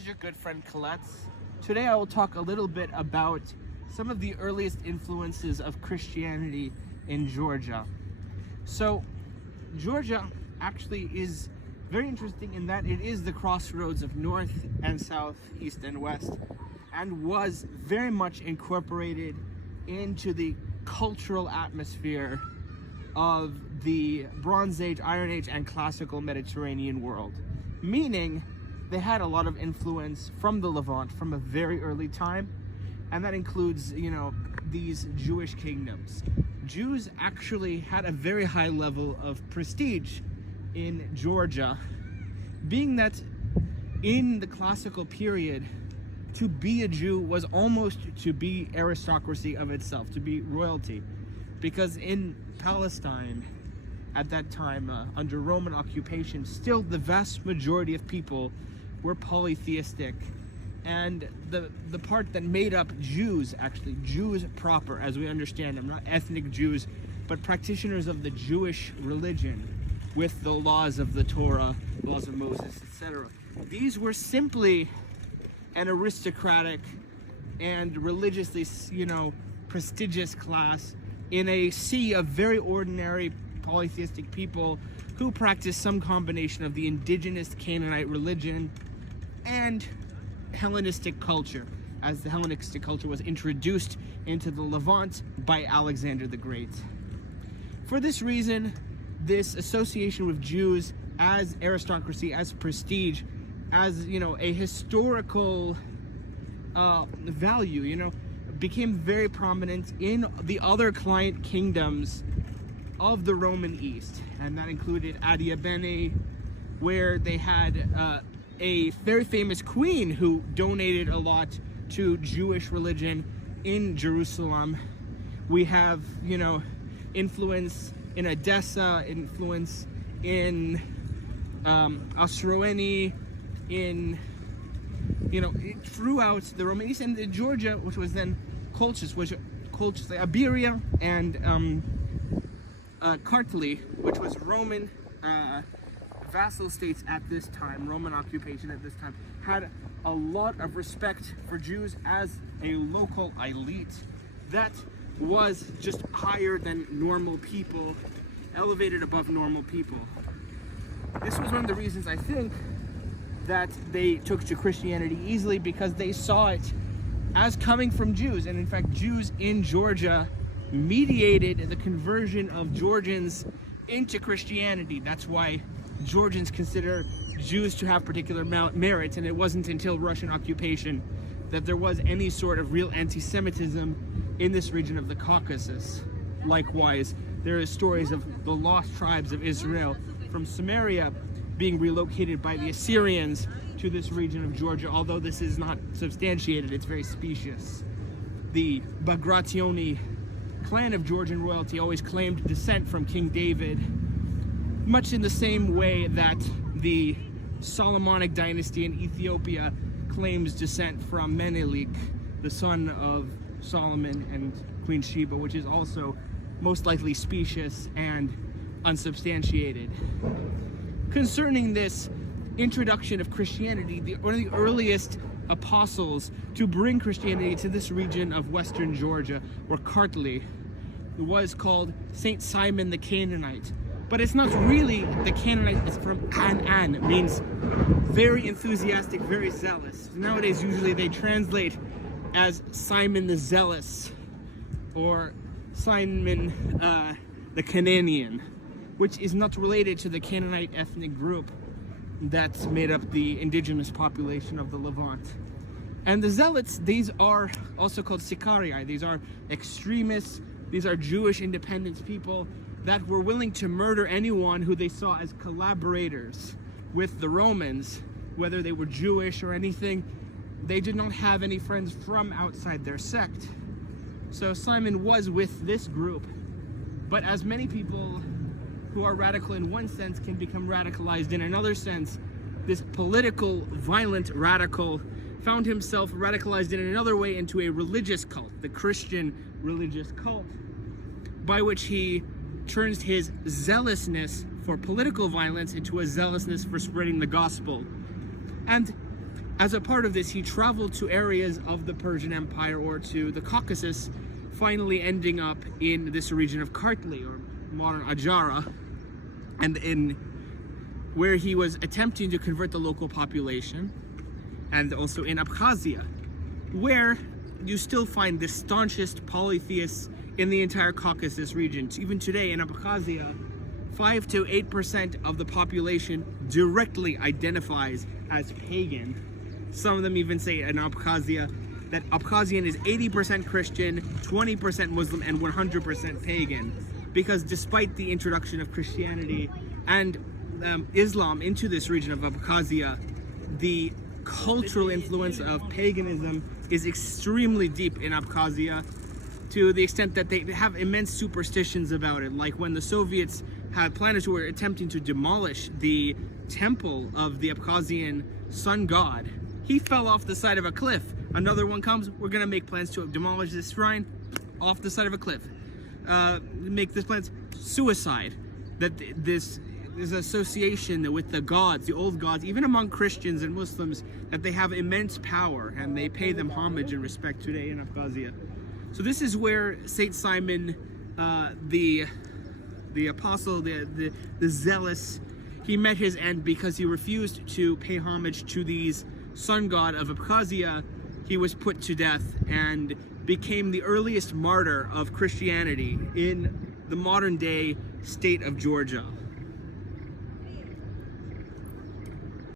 This is your good friend Colette. Today I will talk a little bit about some of the earliest influences of Christianity in Georgia. So, Georgia actually is very interesting in that it is the crossroads of North and South, East and West, and was very much incorporated into the cultural atmosphere of the Bronze Age, Iron Age, and classical Mediterranean world. Meaning, they had a lot of influence from the Levant from a very early time, and that includes, these Jewish kingdoms. Jews actually had a very high level of prestige in Georgia, being that in the classical period, to be a Jew was almost to be aristocracy of itself, to be royalty. Because in Palestine, at that time, under Roman occupation, still the vast majority of people were polytheistic. And the part that made up Jews, actually, Jews proper, as we understand them, not ethnic Jews, but practitioners of the Jewish religion with the laws of the Torah, laws of Moses, etc. These were simply an aristocratic and religiously, prestigious class in a sea of very ordinary polytheistic people who practiced some combination of the indigenous Canaanite religion and Hellenistic culture, as the Hellenistic culture was introduced into the Levant by Alexander the Great. For this reason, this association with Jews as aristocracy, as prestige, as a historical value, became very prominent in the other client kingdoms of the Roman East, and that included Adiabene, where they had a very famous queen who donated a lot to Jewish religion in Jerusalem. We have, influence in Edessa, influence in Osroene, in throughout the Roman East, and in Georgia, which was then Colchis, like Iberia, and Kartli, which was Roman vassal states at this time, Roman occupation at this time, had a lot of respect for Jews as a local elite that was just higher than normal people, elevated above normal people. This was one of the reasons, I think, that they took to Christianity easily, because they saw it as coming from Jews. And in fact, Jews in Georgia mediated the conversion of Georgians into Christianity. That's why Georgians consider Jews to have particular merit, and it wasn't until Russian occupation that there was any sort of real anti-Semitism in this region of the Caucasus. Likewise, there are stories of the lost tribes of Israel from Samaria being relocated by the Assyrians to this region of Georgia, although this is not substantiated, it's very specious. The Bagrationi clan of Georgian royalty always claimed descent from King David, much in the same way that the Solomonic dynasty in Ethiopia claims descent from Menelik, the son of Solomon and Queen Sheba, which is also most likely specious and unsubstantiated. Concerning this introduction of Christianity, one of the earliest apostles to bring Christianity to this region of western Georgia, or Kartli, was called Saint Simon the Canaanite. But it's not really the Canaanite, it's from An. It means very enthusiastic, very zealous. Nowadays, usually they translate as Simon the Zealous, or Simon the Cananian, which is not related to the Canaanite ethnic group that made up the indigenous population of the Levant. And the Zealots, these are also called Sicarii. These are extremists, these are Jewish independence people that were willing to murder anyone who they saw as collaborators with the Romans, whether they were Jewish or anything. They did not have any friends from outside their sect. So Simon was with this group, but as many people who are radical in one sense can become radicalized in another sense, this political, violent radical found himself radicalized in another way into a religious cult, the Christian religious cult, by which he turns his zealousness for political violence into a zealousness for spreading the gospel. And As a part of this, he traveled to areas of the Persian Empire or to the Caucasus, finally ending up in this region of Kartli, or modern Ajara, and in where he was attempting to convert the local population, and also in Abkhazia, where you still find the staunchest polytheists in the entire Caucasus region. Even today in Abkhazia, 5 to 8% of the population directly identifies as pagan. Some of them even say in Abkhazia that Abkhazian is 80% Christian, 20% Muslim, and 100% pagan. Because despite the introduction of Christianity and Islam into this region of Abkhazia, the cultural influence of paganism is extremely deep in Abkhazia, to the extent that they have immense superstitions about it. Like when the Soviets had planned to were attempting to demolish the temple of the Abkhazian sun god, he fell off the side of a cliff. Another one comes, we're gonna make plans to demolish this shrine, off the side of a cliff. Make this plans, suicide. That this association with the gods, the old gods, even among Christians and Muslims, that they have immense power and they pay them homage and respect today in Abkhazia. So this is where Saint Simon, the apostle, the zealous, he met his end because he refused to pay homage to these sun god of Abkhazia. He was put to death and became the earliest martyr of Christianity in the modern day state of Georgia.